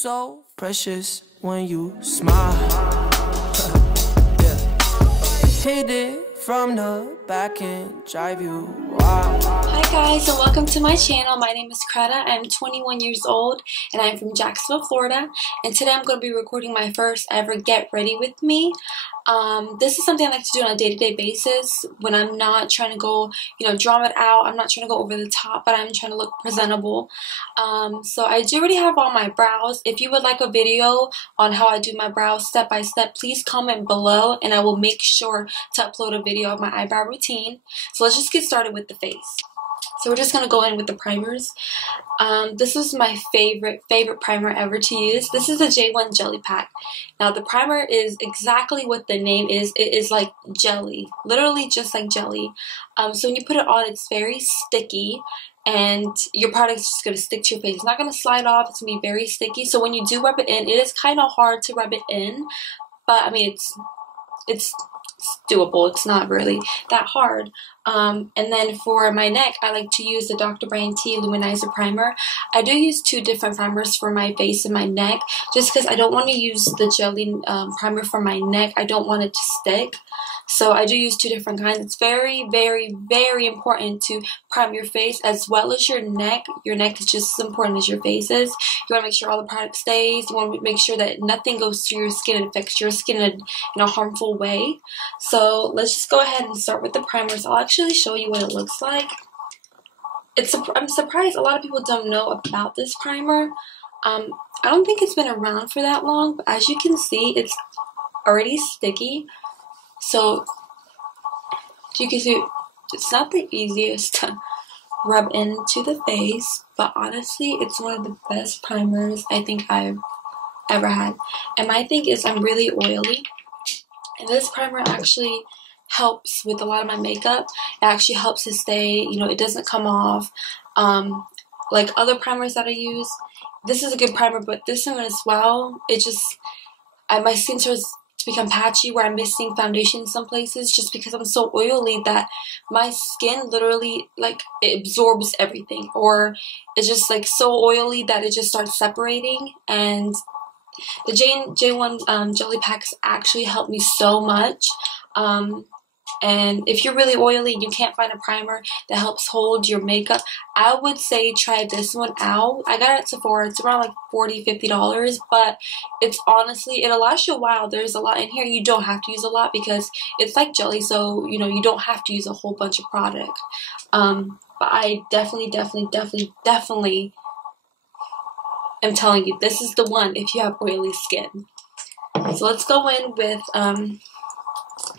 so precious when you smile. Yeah. Hit it from the back and drive you wild. Hi guys, and welcome to my channel. My name is Kreta. I'm 21 years old and I'm from Jacksonville, Florida. And today I'm going to be recording my first ever Get Ready With Me. This is something I like to do on a day-to-day basis when I'm not trying to go, draw it out. I'm not trying to go over the top, but I'm trying to look presentable. So I do already have all my brows. If you would like a video on how I do my brows step by step, please comment below and I will make sure to upload a video of my eyebrow routine. So let's just get started with the face. So we're just going to go in with the primers. This is my favorite primer ever to use. This is the J1 Jelly Pack. Now the primer is exactly what the name is. It is like jelly, literally just like jelly. So when you put it on, it's very sticky and your product is just going to stick to your face. It's not going to slide off. It's going to be very sticky. So when you do rub it in, it is kind of hard to rub it in, but I mean it's doable. It's not really that hard. And then for my neck, I like to use the Dr. Brian T Luminizer Primer. I do use two different primers for my face and my neck, just because I don't want to use the jelly primer for my neck. I don't want it to stick. So I do use two different kinds. It's very, very, very important to prime your face as well as your neck. Your neck is just as important as your face is. You want to make sure all the product stays. You want to make sure that nothing goes through your skin and affects your skin in a harmful way. So let's just go ahead and start with the primers. I'll actually show you what it looks like. I'm surprised a lot of people don't know about this primer. I don't think it's been around for that long, but as you can see, it's already sticky. So you can see it's not the easiest to rub into the face, but honestly, it's one of the best primers I think I've ever had. And my thing is I'm really oily, and this primer actually helps with a lot of my makeup. It actually helps it stay, it doesn't come off. Like other primers that I use, this is a good primer, but this one as well, my skin starts to become patchy where I'm missing foundation in some places just because I'm so oily that my skin literally, it absorbs everything, or it's just so oily that it just starts separating. And the J1 Jelly Packs actually helped me so much. And if you're really oily and you can't find a primer that helps hold your makeup, I would say try this one out. I got it at Sephora. It's around like $40, $50, but it'll last you a while. There's a lot in here. You don't have to use a lot because it's like jelly, so you don't have to use a whole bunch of product. But I definitely am telling you, this is the one if you have oily skin. So let's go in with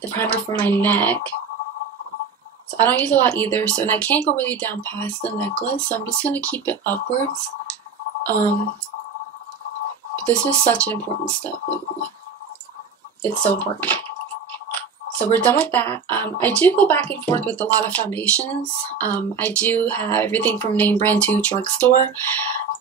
the primer for my neck. So I don't use a lot either, and I can't go really down past the necklace, so I'm just going to keep it upwards. But this is such an important step. It's so important. So we're done with that. I do go back and forth with a lot of foundations. I do have everything from name brand to drugstore,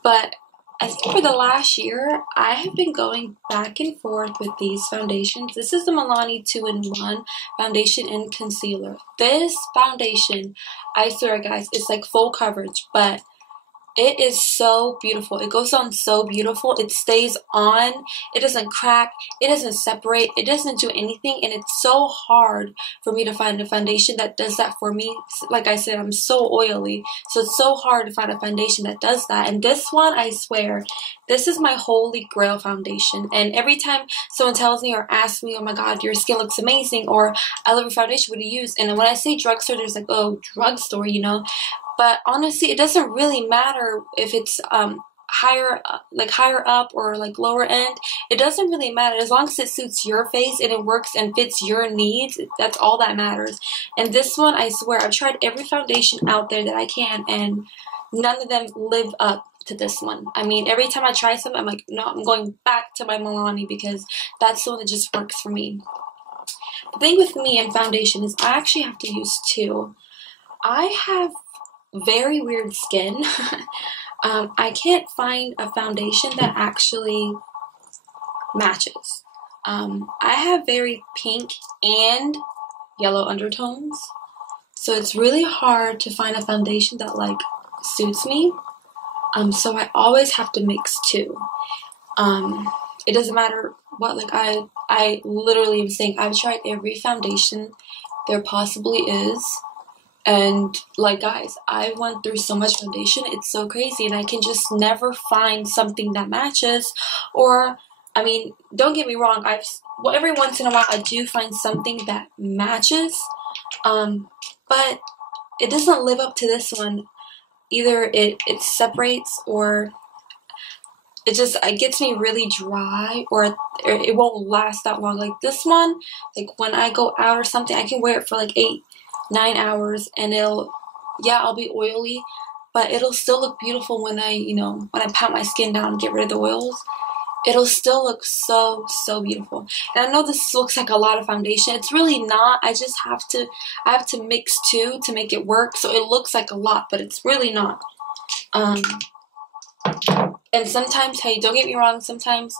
but I think for the last year, I have been going back and forth with these foundations. This is the Milani 2-in-1 foundation and concealer. This foundation, I swear guys, it's like full coverage, but it is so beautiful. It goes on so beautiful. It stays on. It doesn't crack. It doesn't separate. It doesn't do anything. And it's so hard for me to find a foundation that does that for me. Like I said, I'm so oily. So it's so hard to find a foundation that does that. And this one, I swear, this is my holy grail foundation. And every time someone tells me or asks me, oh my God, your skin looks amazing, or I love your foundation, what do you use? And when I say drugstore, there's like, oh, drugstore, But honestly, it doesn't really matter if it's higher up or lower end. It doesn't really matter as long as it suits your face and it works and fits your needs. That's all that matters. And this one, I swear, I've tried every foundation out there that I can, and none of them live up to this one. I mean, every time I try something, I'm like, no, I'm going back to my Milani because that's the one that just works for me. The thing with me and foundation is I actually have to use two. I have very weird skin. I can't find a foundation that actually matches. I have very pink and yellow undertones, so it's really hard to find a foundation that suits me. So I always have to mix two. It doesn't matter what, like, I literally am saying I've tried every foundation there possibly is. And like, guys, I went through so much foundation, it's so crazy, and I can just never find something that matches. Or, I mean, don't get me wrong, well, every once in a while I do find something that matches, but it doesn't live up to this one. Either it separates, or it gets me really dry, or it won't last that long. Like this one, like when I go out or something, I can wear it for like 8-9 hours, and I'll be oily, but it'll still look beautiful when when I pat my skin down and get rid of the oils. It'll still look so, so beautiful. And I know this looks like a lot of foundation. It's really not. I have to mix two to make it work, so it looks like a lot, but it's really not. And sometimes, hey, don't get me wrong, sometimes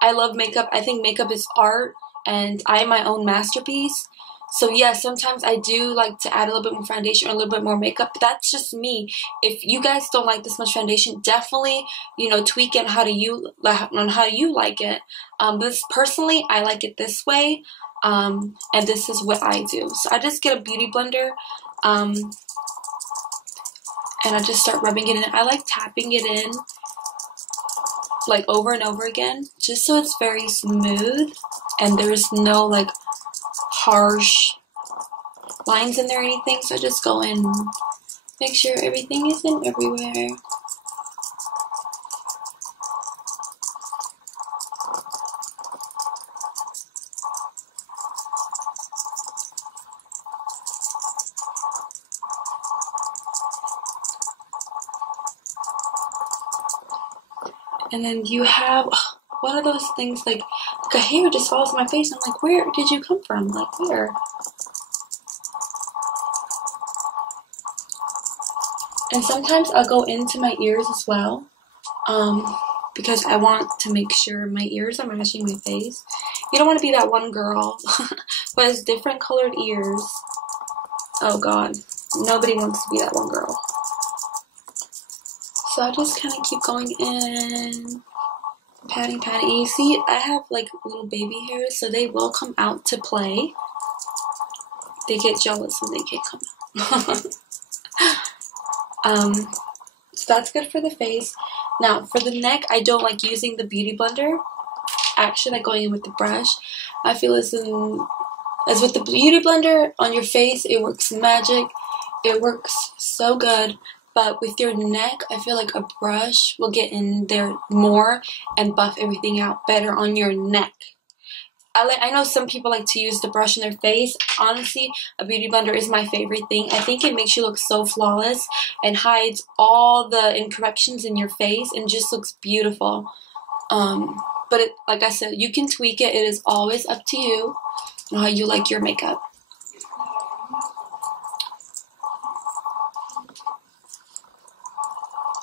I love makeup. I think makeup is art, and I am my own masterpiece. So yeah, sometimes I do like to add a little bit more foundation or a little bit more makeup, but that's just me. If you guys don't like this much foundation, definitely, tweak it on how you like it. This personally, I like it this way, and this is what I do. So I just get a beauty blender, and I just start rubbing it in. I like tapping it in, like over and over again, just so it's very smooth and there's no like harsh lines in there or anything. So I just go in, make sure everything is in everywhere. And then you have, what are those things, like a hair just falls on my face. I'm like, where did you come from? Like, where? And sometimes I'll go into my ears as well, because I want to make sure my ears are matching my face. You don't want to be that one girl who has different colored ears. Oh God, nobody wants to be that one girl. So I just kind of keep going in, patting. And you see, I have like little baby hairs, so they will come out to play. They get jealous when they can't come out. So that's good for the face. Now, for the neck, I don't like using the beauty blender. Actually, like going in with the brush. I feel as with the beauty blender on your face, it works magic. It works so good. But with your neck, I feel like a brush will get in there more and buff everything out better on your neck. I know some people like to use the brush in their face. Honestly, a beauty blender is my favorite thing. I think it makes you look so flawless and hides all the imperfections in your face and just looks beautiful. But like I said, you can tweak it. It is always up to you on how you like your makeup.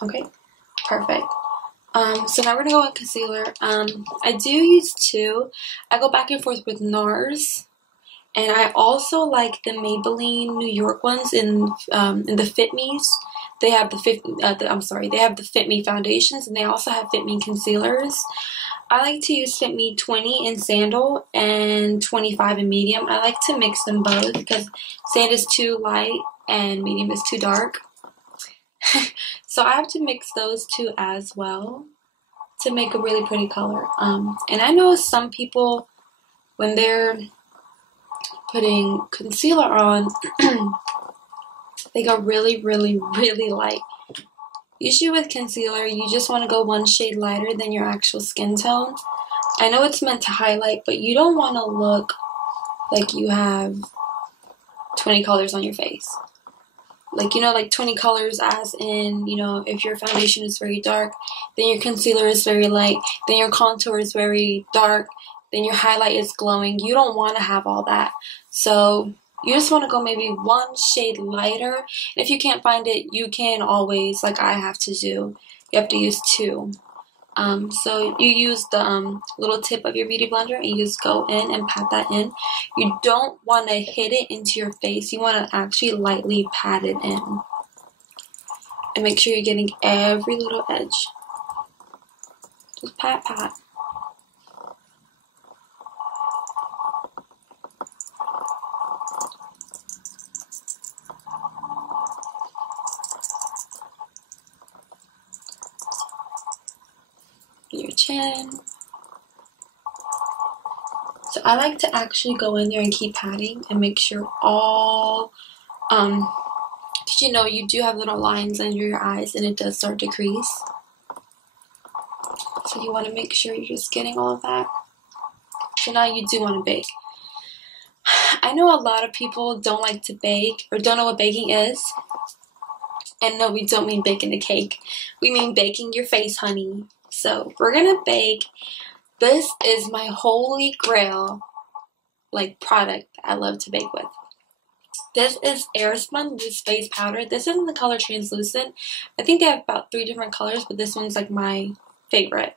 Okay, perfect. So now we're gonna go on concealer. I do use two. I go back and forth with NARS, and I also like the Maybelline New York ones in the Fit Me's. They have they have the Fit Me foundations, and they also have Fit Me concealers. I like to use Fit Me 20 in Sandal and 25 in Medium. I like to mix them both because Sand is too light and Medium is too dark. So I have to mix those two as well to make a really pretty color. And I know some people, when they're putting concealer on, they go really, really, really light. Usually with concealer, you just want to go one shade lighter than your actual skin tone. I know it's meant to highlight, but you don't want to look like you have 20 colors on your face. Like, like 20 colors as in, if your foundation is very dark, then your concealer is very light, then your contour is very dark, then your highlight is glowing. You don't want to have all that. So you just want to go maybe one shade lighter. And if you can't find it, you can always, like I have to do, you have to use two. So you use the little tip of your beauty blender and you just go in and pat that in. You don't want to hit it into your face. You want to actually lightly pat it in. And make sure you're getting every little edge. Just pat, pat. Your chin. So I like to actually go in there and keep patting and make sure all, because you know you do have little lines under your eyes and it does start to crease. So you want to make sure you're just getting all of that. So now you do want to bake. I know a lot of people don't like to bake or don't know what baking is. And no, we don't mean baking a cake. We mean baking your face, honey. So we're going to bake. This is my holy grail, like, product I love to bake with. This is Airspun Loose Face Powder. This is in the color Translucent. I think they have about 3 different colors, but this one's like my favorite.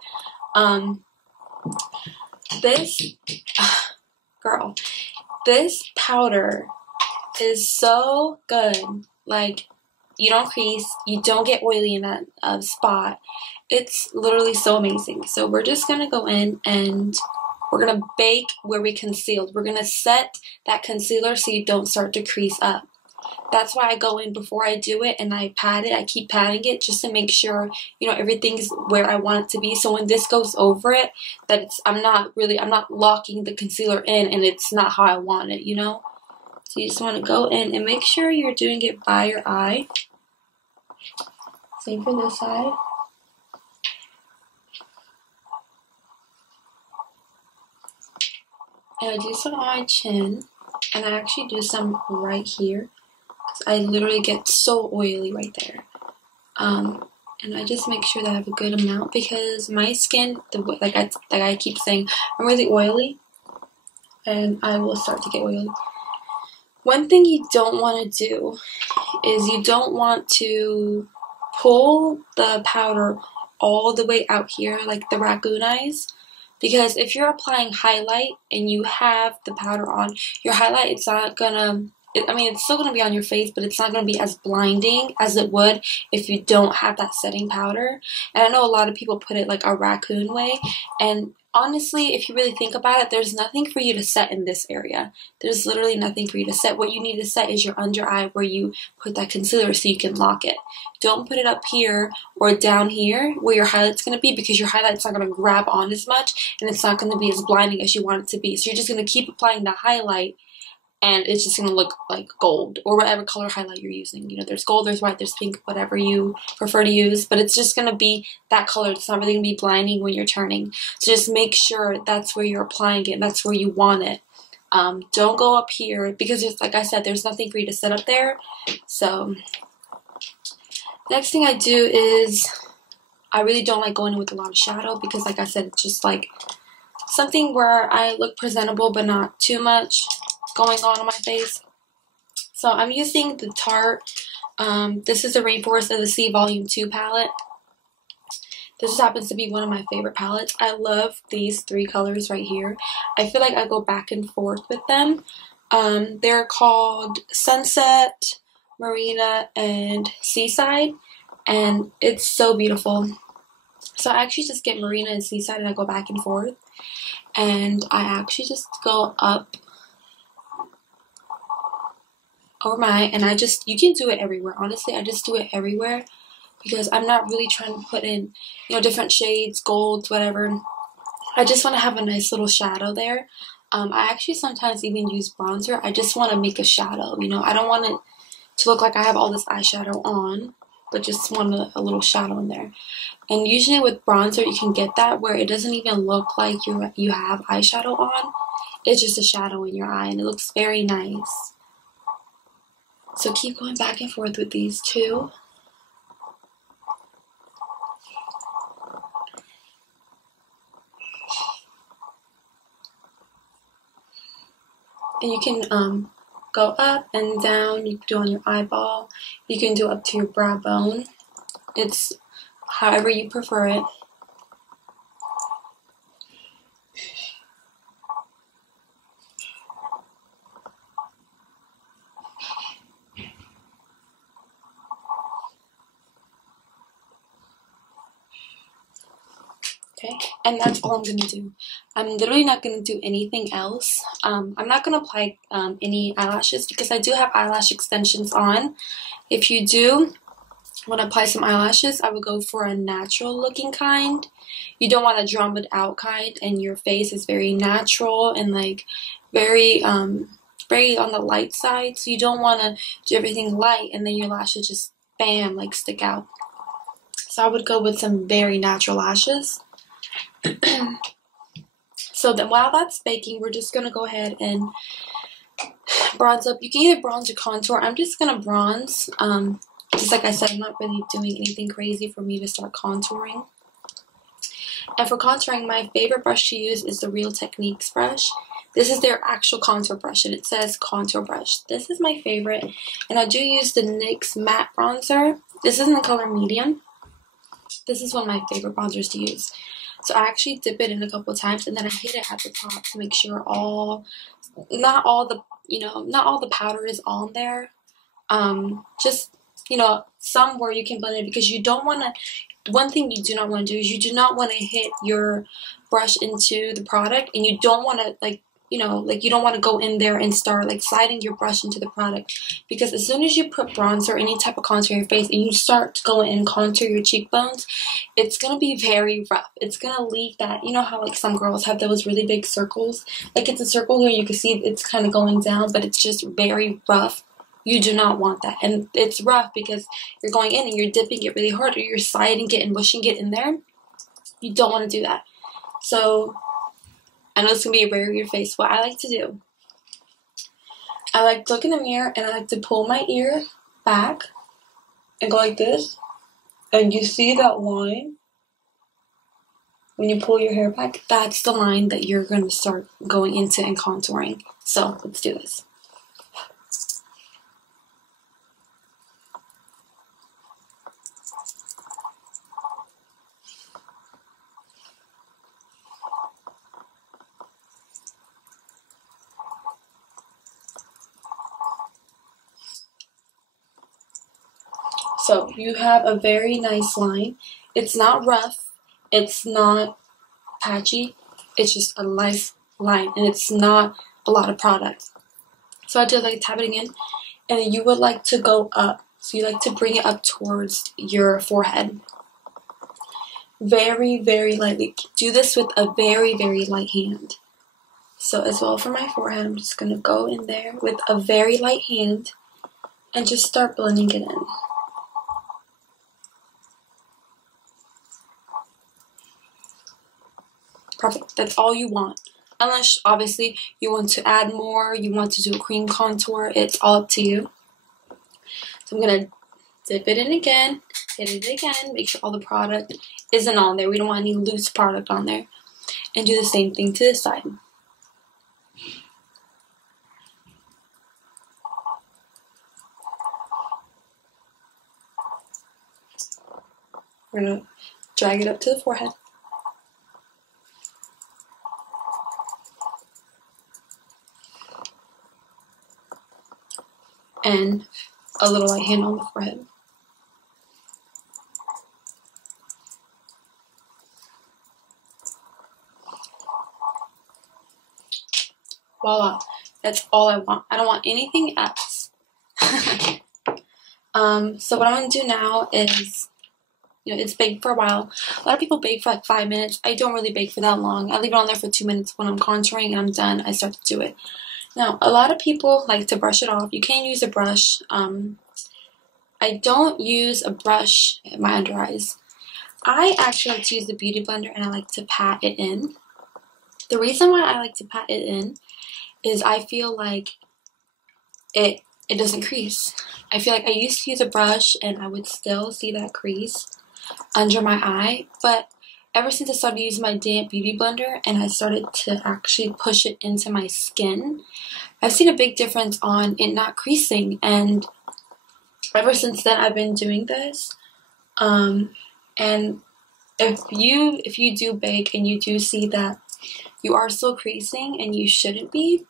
Girl, this powder is so good. Like, you don't crease, you don't get oily in that spot. It's literally so amazing. So we're just gonna go in and we're gonna bake where we concealed. We're gonna set that concealer so you don't start to crease up. That's why I go in before I do it and I pat it. I keep patting it just to make sure, you know, everything's where I want it to be. So when this goes over it, that I'm not locking the concealer in and it's not how I want it, you know? So you just want to go in and make sure you're doing it by your eye. Same for this side. And I do some on my chin, and I actually do some right here, because I literally get so oily right there. And I just make sure that I have a good amount, because my skin, like I keep saying, I'm really oily, and I will start to get oily. One thing you don't want to do is you don't want to pull the powder all the way out here like the raccoon eyes, because if you're applying highlight and you have the powder on, your highlight, it's not gonna, I mean, it's still gonna be on your face, but it's not gonna be as blinding as it would if you don't have that setting powder. And I know a lot of people put it like a raccoon way, and honestly, if you really think about it, there's nothing for you to set in this area. There's literally nothing for you to set. What you need to set is your under eye where you put that concealer so you can lock it. Don't put it up here or down here where your highlight's going to be, because your highlight's not going to grab on as much and it's not going to be as blinding as you want it to be. So you're just going to keep applying the highlight and it's just going to look like gold or whatever color highlight you're using. You know, there's gold, there's white, there's pink, whatever you prefer to use, but it's just going to be that color. It's not really going to be blinding when you're turning. So just make sure that's where you're applying it and that's where you want it. Don't go up here, because it's, like I said, there's nothing for you to set up there. So next thing I do is, I really don't like going in with a lot of shadow, because like I said, it's just like something where I look presentable but not too much going on my face. So I'm using the Tarte, this is the Rainforest of the Sea Volume 2 palette. This happens to be one of my favorite palettes. I love these 3 colors right here. I feel like I go back and forth with them. They're called Sunset, Marina, and Seaside, and it's so beautiful. So I actually just get Marina and Seaside and I go back and forth, and I actually just go up over my, and I just, you can do it everywhere. Honestly, I just do it everywhere, because I'm not really trying to put in, you know, different shades, golds, whatever. I just want to have a nice little shadow there. I actually sometimes even use bronzer. I just want to make a shadow, you know. I don't want it to look like I have all this eyeshadow on, but just want a little shadow in there. And usually with bronzer, you can get that where it doesn't even look like you have eyeshadow on. It's just a shadow in your eye, and it looks very nice. So keep going back and forth with these 2. And you can go up and down. You can do on your eyeball. You can do up to your brow bone. It's however you prefer it. Okay, and that's all I'm gonna do. I'm literally not gonna do anything else. I'm not gonna apply any eyelashes because I do have eyelash extensions on. If you do want to apply some eyelashes, I would go for a natural looking kind. You don't want a drummed out kind, and your face is very natural and like very very on the light side. So you don't want to do everything light and then your lashes just bam, like stick out. So I would go with some very natural lashes. So then while that's baking, we're just going to go ahead and bronze up. You can either bronze or contour. I'm just going to bronze. Just like I said, I'm not really doing anything crazy for me to start contouring. And for contouring, my favorite brush to use is the Real Techniques brush. This is their actual contour brush, and it says contour brush. This is my favorite, and I do use the NYX matte bronzer. This is in the color medium. This is one of my favorite bronzers to use. So I actually dip it in a couple of times, and then I hit it at the top to make sure not all the powder is on there. Just, some where you can blend it, because you don't want to, one thing you do not want to do is you do not want to hit your brush into the product, and you don't want to you don't want to go in there and start sliding your brush into the product, because as soon as you put bronzer or any type of contour in your face and you start to go in and contour your cheekbones, it's going to be very rough. It's going to leave that, how some girls have those really big circles, it's a circle here, you can see it's kind of going down, but it's just very rough. You do not want that, and it's rough because you're going in and you're dipping it really hard, or you're sliding it and pushing it in there. You don't want to do that. So I know it's going to be very weird face. What I like to do, I like to look in the mirror and I like to pull my ear back and go like this. And you see that line? When you pull your hair back, that's the line that you're going to start going into and contouring. So let's do this. So you have a very nice line. It's not rough. It's not patchy. It's just a nice line, and it's not a lot of product. So I just tapping in, and then you would like to go up. So you like to bring it up towards your forehead. Very, very lightly. Do this with a very, very light hand. So as well for my forehead, I'm just going to go in there with a very light hand and just start blending it in. Perfect. That's all you want. Unless, obviously, you want to add more, you want to do a cream contour, it's all up to you. So I'm going to dip it in again, hit it again, make sure all the product isn't on there. We don't want any loose product on there. And do the same thing to this side. We're going to drag it up to the forehead. And a little light hand on the forehead. Voila. That's all I want. I don't want anything else. So what I'm going to do now is, it's baked for a while. A lot of people bake for 5 minutes. I don't really bake for that long. I leave it on there for 2 minutes. When I'm contouring and I'm done, I start to do it. Now, a lot of people like to brush it off. You can use a brush. I don't use a brush at my under eyes. I actually like to use the Beauty Blender, and I like to pat it in. The reason why I like to pat it in is I feel like it doesn't crease. I feel like I used to use a brush and I would still see that crease under my eye, but ever since I started using my damp Beauty Blender and I started to actually push it into my skin, I've seen a big difference on it not creasing, and ever since then I've been doing this. And if you do bake and you do see that you are still creasing and you shouldn't be,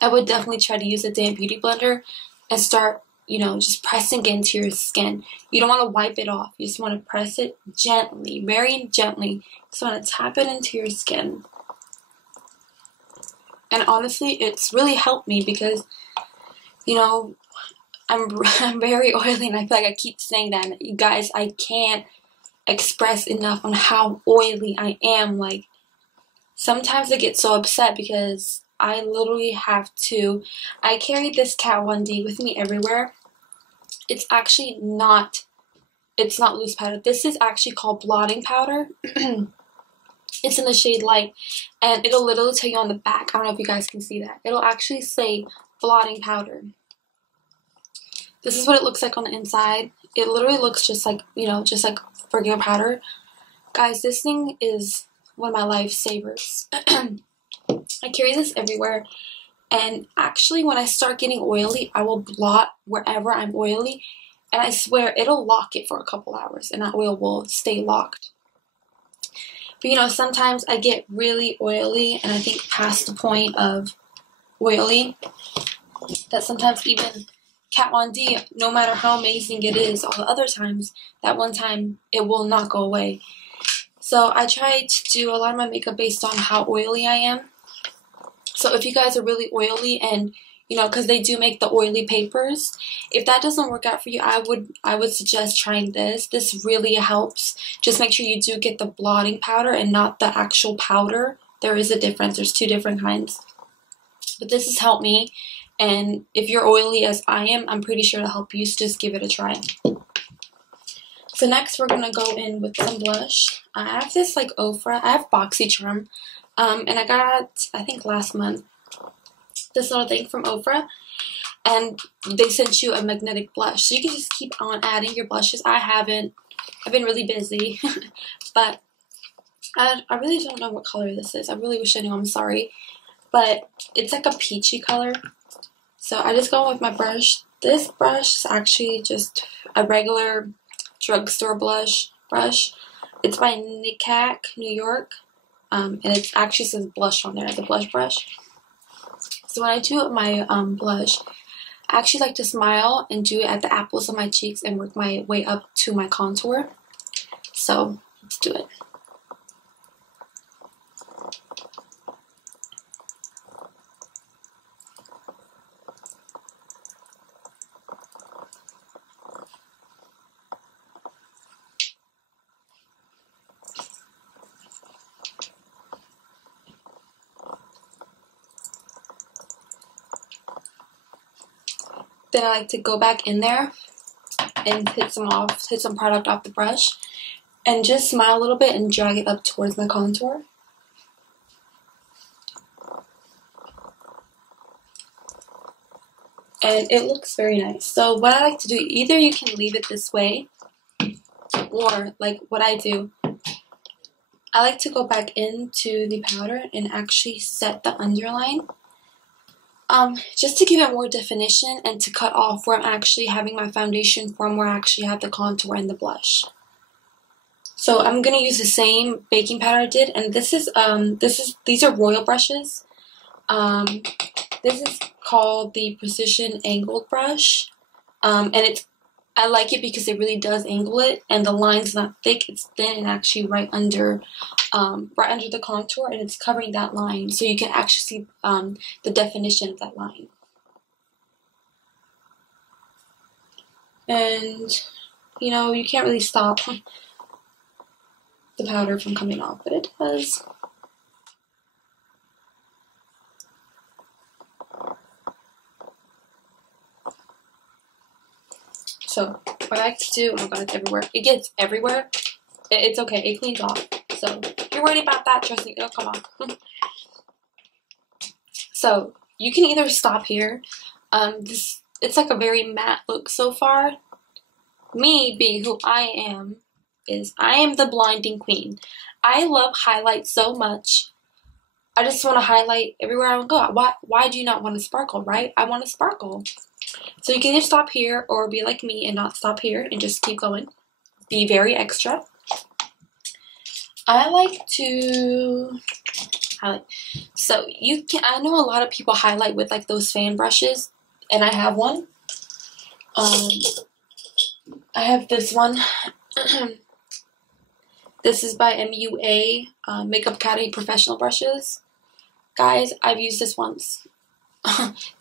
I would definitely try to use a damp Beauty Blender and start you know, just pressing into your skin. You don't want to wipe it off. You just want to press it gently, very gently. Just want to tap it into your skin. And honestly, it's really helped me because, you know, I'm very oily, and I feel like I keep saying that. You guys, I can't express enough on how oily I am. Like, sometimes I get so upset because I literally have to. I carry this Kat 1D with me everywhere. It's actually not. It's not loose powder. This is actually called blotting powder. It's in the shade Light, and it'll literally tell you on the back. I don't know if you guys can see that. It'll actually say blotting powder. This is what it looks like on the inside. It literally looks just like, you know, just like regular powder. Guys, this thing is one of my lifesavers. I carry this everywhere. And actually, when I start getting oily, I will blot wherever I'm oily. And I swear, it'll lock it for a couple hours. And that oil will stay locked. But, you know, sometimes I get really oily. And I think past the point of oily, that sometimes even Kat 1D, no matter how amazing it is, all the other times, that one time, it will not go away. So I try to do a lot of my makeup based on how oily I am. So if you guys are really oily, and, you know, because they do make the oily papers, if that doesn't work out for you, I would suggest trying this. This really helps. Just make sure you do get the blotting powder and not the actual powder. There is a difference. There's two different kinds. But this has helped me. And if you're oily as I am, I'm pretty sure it'll help you, so just give it a try. So next we're going to go in with some blush. I have this like Ofra, I have BoxyCharm, and I got, I think last month, this little thing from Ofra, and they sent you a magnetic blush. So you can just keep on adding your blushes. I've been really busy, but I really don't know what color this is. I really wish I knew, I'm sorry. But it's like a peachy color. So I just go with my brush. This brush is actually just a regular drugstore brush. It's by Nicac, New York. And it actually says blush on there, the blush brush. So when I do my blush, I actually like to smile and do it at the apples of my cheeks and work my way up to my contour. So let's do it. Then I like to go back in there and hit some product off the brush and just smile a little bit and drag it up towards my contour. And it looks very nice. So what I like to do, either you can leave it this way, or like what I do, I like to go back into the powder and actually set the underline. Just to give it more definition and to cut off where I'm actually having my foundation from, where I actually have the contour and the blush. So I'm gonna use the same baking powder I did, and these are royal brushes. This is called the Precision Angled Brush, and I like it because it really does angle it, and the line's not thick, it's thin and actually right under the contour, and it's covering that line, so you can actually see the definition of that line. And, you know, you can't really stop the powder from coming off, but it does. So what I like to do, oh my god, it's everywhere. It gets everywhere. It's okay, it cleans off. So if you're worried about that, trust me, it'll come off. So you can either stop here. It's like a very matte look so far. Me being who I am the blinding queen. I love highlight so much. I just want to highlight everywhere I go. Why do you not want to sparkle, right? I want to sparkle. So you can either stop here or be like me and not stop here and just keep going. Be very extra. I like to highlight. So I know a lot of people highlight with like those fan brushes, and I have one. I have this one. This is by MUA, Makeup Academy Professional Brushes. Guys, I've used this once.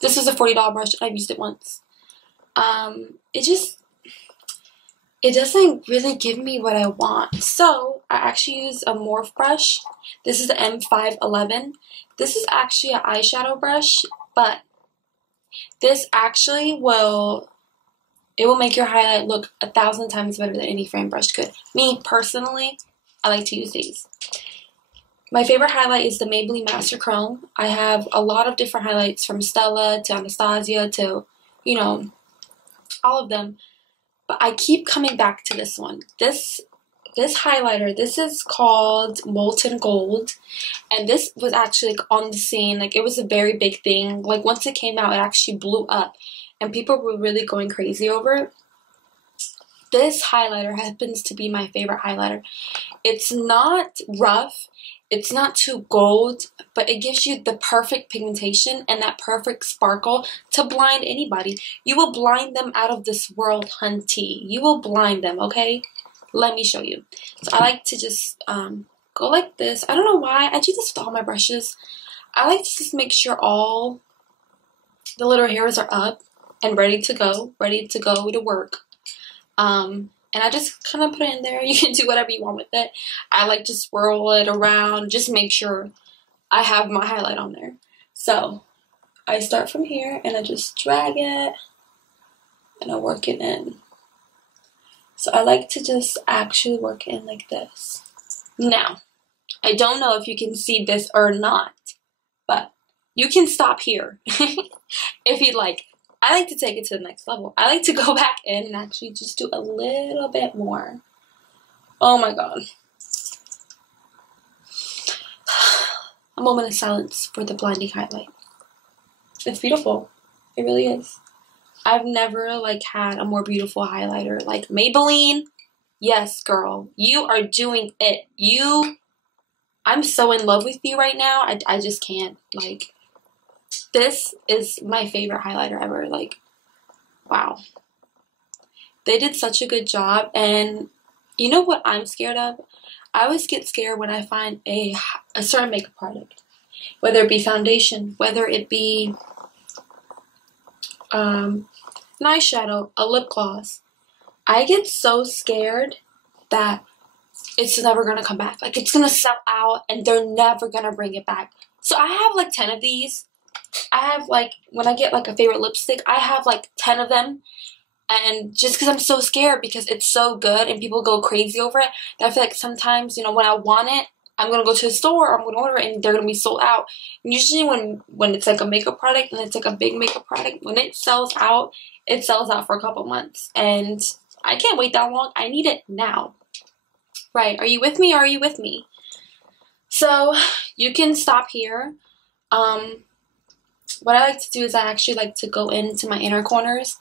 This is a $40 brush. I've used it once. It doesn't really give me what I want. So I actually use a Morph brush. This is the M511. This is actually an eyeshadow brush, but this actually will make your highlight look 1,000 times better than any frame brush could. Me personally, I like to use these. My favorite highlight is the Maybelline Master Chrome. I have a lot of different highlights from Stella to Anastasia to, you know, all of them. But I keep coming back to this one. This highlighter, this is called Molten Gold. And this was actually like on the scene. Like, it was a very big thing. Like, once it came out, it actually blew up. And people were really going crazy over it. This highlighter happens to be my favorite highlighter. It's not rough. It's not too gold, but it gives you the perfect pigmentation and that perfect sparkle to blind anybody. You will blind them out of this world, hunty. You will blind them, okay? Let me show you. So I like to just go like this. I don't know why. I do this with all my brushes. I like to just make sure all the little hairs are up and ready to go to work. And I just kind of put it in there. You can do whatever you want with it. I like to swirl it around, just make sure I have my highlight on there. So I start from here and I just drag it and I work it in. So I like to just actually work it in like this. Now, I don't know if you can see this or not, but you can stop here if you'd like. I like to take it to the next level. I like to go back in and actually just do a little bit more. Oh my god. A moment of silence for the blinding highlight. It's beautiful. It really is. I've never like had a more beautiful highlighter. Like Maybelline, yes girl, you are doing it. I'm so in love with you right now. I just can't. Like, this is my favorite highlighter ever. Like, wow. They did such a good job. And you know what I'm scared of? I always get scared when I find a certain makeup product. Whether it be foundation, whether it be an eyeshadow, a lip gloss. I get so scared that it's never going to come back. Like, it's going to sell out and they're never going to bring it back. So I have like 10 of these. I have like, when I get like a favorite lipstick, I have like 10 of them. And just because I'm so scared because it's so good and people go crazy over it, that I feel like sometimes, you know, when I want it, I'm going to go to the store or I'm going to order it and they're going to be sold out. And usually when it's like a makeup product and it's like a big makeup product, when it sells out for a couple months. And I can't wait that long. I need it now. Right. Are you with me or are you with me? So you can stop here. What I like to do is I actually like to go into my inner corners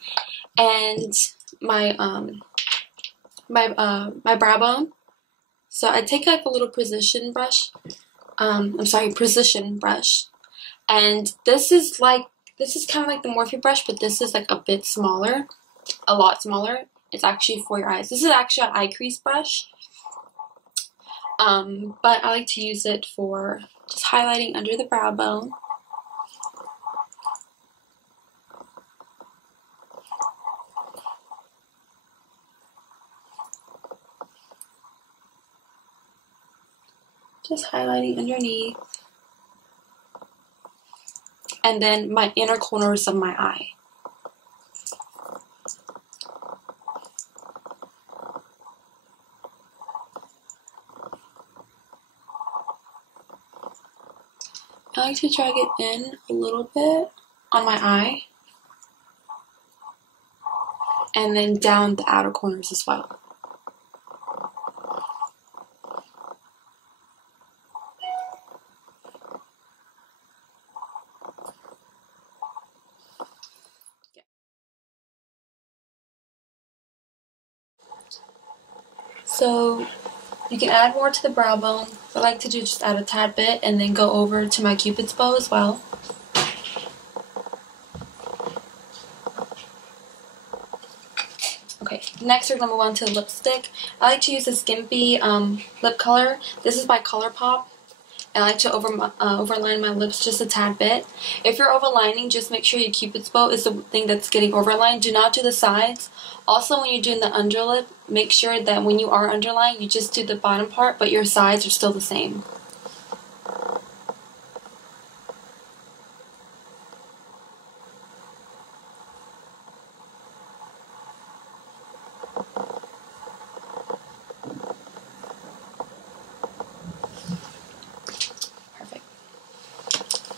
and my brow bone. So I take like a little precision brush. Precision brush. And this is kind of like the Morphe brush, but this is like a bit smaller, a lot smaller. It's actually for your eyes. This is actually an eye crease brush. But I like to use it for just highlighting under the brow bone. Just highlighting underneath. And then my inner corners of my eye. I like to drag it in a little bit on my eye. And then down the outer corners as well. So you can add more to the brow bone. I like to just add a tad bit and then go over to my Cupid's bow as well. Next, we're going to move on to lipstick. I like to use the Skimpy lip color. This is by ColourPop. I like to overline my lips just a tad bit. If you're overlining, just make sure your Cupid's bow is the thing that's getting overlined. Do not do the sides. Also, when you're doing the underlip, make sure that when you are underlining, you just do the bottom part, but your sides are still the same.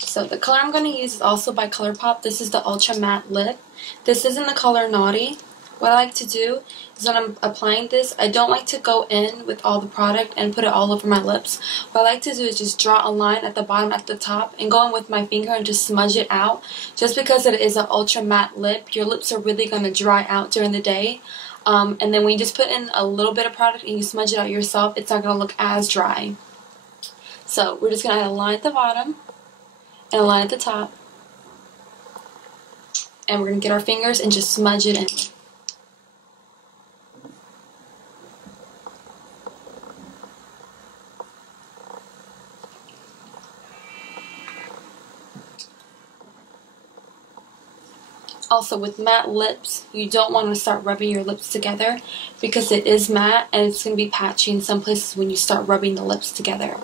So the color I'm going to use is also by ColourPop. This is the Ultra Matte Lip. This is in the color Naughty. What I like to do is when I'm applying this, I don't like to go in with all the product and put it all over my lips. What I like to do is just draw a line at the bottom, at the top, and go in with my finger and just smudge it out. Just because it is an ultra matte lip, your lips are really going to dry out during the day. And then when you just put in a little bit of product and you smudge it out yourself, it's not going to look as dry. So we're just going to add a line at the bottom and a line at the top. And we're going to get our fingers and just smudge it in. Also, with matte lips, you don't want to start rubbing your lips together because it is matte and it's going to be patchy in some places when you start rubbing the lips together.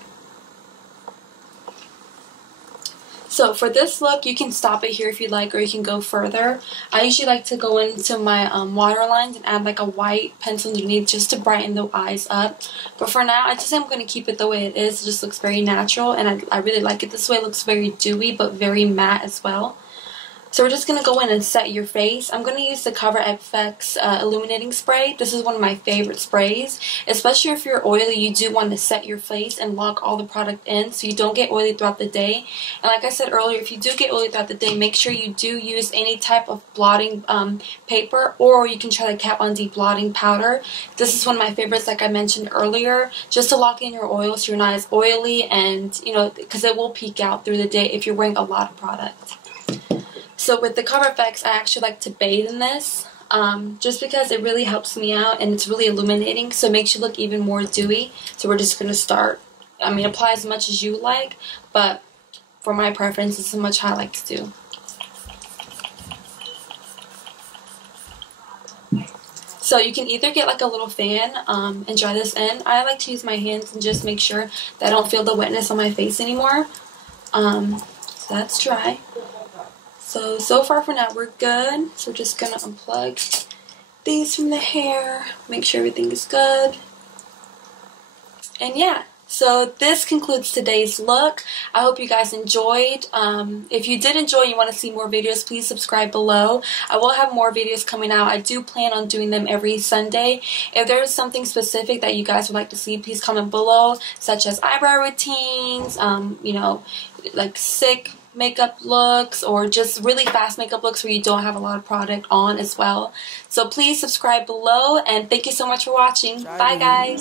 So for this look, you can stop it here if you like, or you can go further. I usually like to go into my waterlines and add like a white pencil underneath just to brighten the eyes up. But for now, I just think I'm going to keep it the way it is. It just looks very natural, and I really like it this way. It looks very dewy, but very matte as well. So we're just going to go in and set your face. I'm going to use the Cover FX Illuminating Spray. This is one of my favorite sprays. Especially if you're oily, you do want to set your face and lock all the product in so you don't get oily throughout the day. And like I said earlier, if you do get oily throughout the day, make sure you do use any type of blotting paper, or you can try the Kat Von D blotting powder. This is one of my favorites, like I mentioned earlier, just to lock in your oil so you're not as oily, and because it will peak out through the day if you're wearing a lot of product. So with the Cover FX, I actually like to bathe in this just because it really helps me out and it's really illuminating, so it makes you look even more dewy. So we're just going to start, apply as much as you like, but for my preference, it's how much I like to do. So you can either get like a little fan and dry this in. I like to use my hands and just make sure that I don't feel the wetness on my face anymore. So that's dry. So far for now we're good. So we're just gonna unplug these from the hair, make sure everything is good. And yeah, so this concludes today's look. I hope you guys enjoyed. If you did enjoy and you want to see more videos, please subscribe below. I will have more videos coming out. I do plan on doing them every Sunday. If there is something specific that you guys would like to see, please comment below, such as eyebrow routines, like sick makeup looks, or just really fast makeup looks where you don't have a lot of product on as well. So please subscribe below, and thank you so much for watching. Bye guys.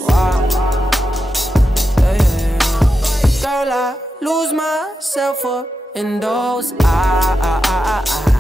Girl, I lose myself up in those eyes.